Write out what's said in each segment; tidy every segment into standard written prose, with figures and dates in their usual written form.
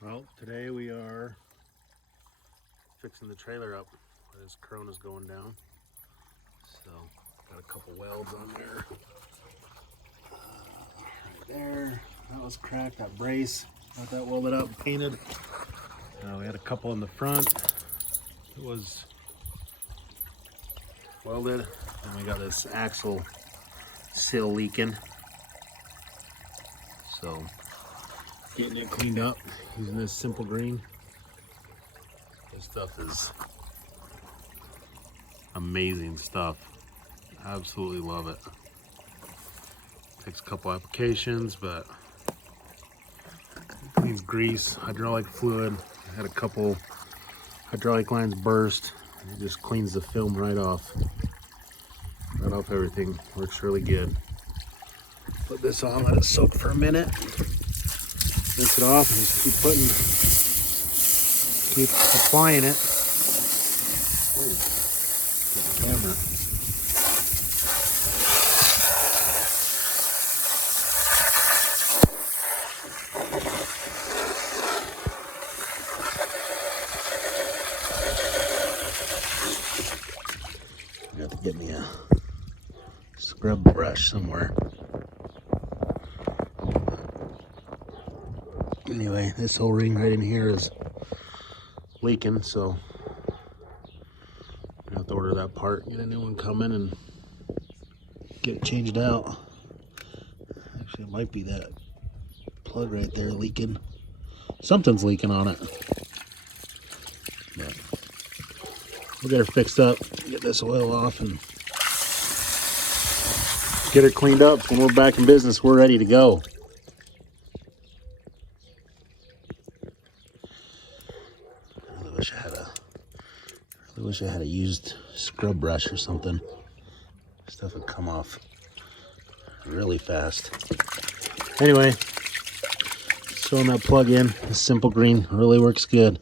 Well, today we are fixing the trailer up as Corona's going down. So, got a couple welds on there. Right there. That was cracked, that brace. Got that welded up and painted. We had a couple in the front. It was welded. And we got this axle seal leaking. So, getting it cleaned up using this simple green. This stuff is amazing stuff. Absolutely love it. Takes a couple applications, but cleans grease, hydraulic fluid. I had a couple hydraulic lines burst. It just cleans the film right off everything. Works really good. Put this on, let it soak for a minute. Rinse it off and just keep applying it. Ooh, get the camera. I have to get me a scrub brush somewhere. Anyway, this whole ring right in here is leaking, so I have to order that part, get a new one coming, and get it changed out. Actually, it might be that plug right there leaking. Something's leaking on it. But we'll get her fixed up, get this oil off, and get her cleaned up. When we're back in business, we're ready to go. I wish I had a used scrub brush or something. Stuff would come off really fast. Anyway, throwing that plug in. The simple green really works good.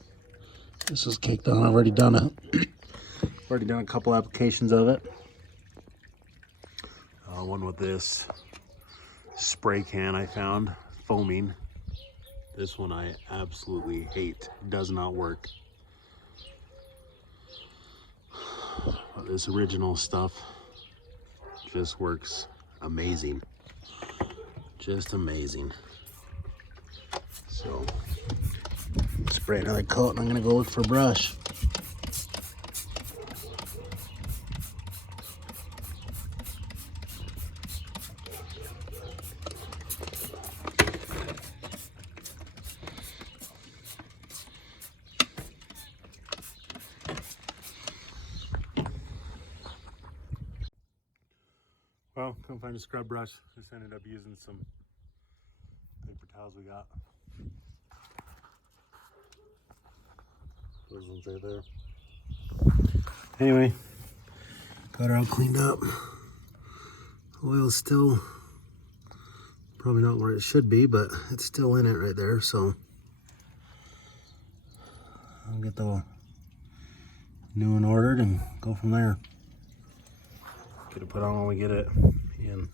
This is caked on. I've already done a couple applications of it. One with this spray can I found, foaming. This one I absolutely hate. Does not work. But this original stuff just works amazing. Just amazing. So, spray another coat and I'm gonna go look for a brush. Well, couldn't find a scrub brush. Just ended up using some paper towels we got. Those ones right there. Anyway, got her all cleaned up. Oil's still probably not where it should be, but it's still in it right there. So I'll get the new one ordered and go from there. Get it put on when we get it in.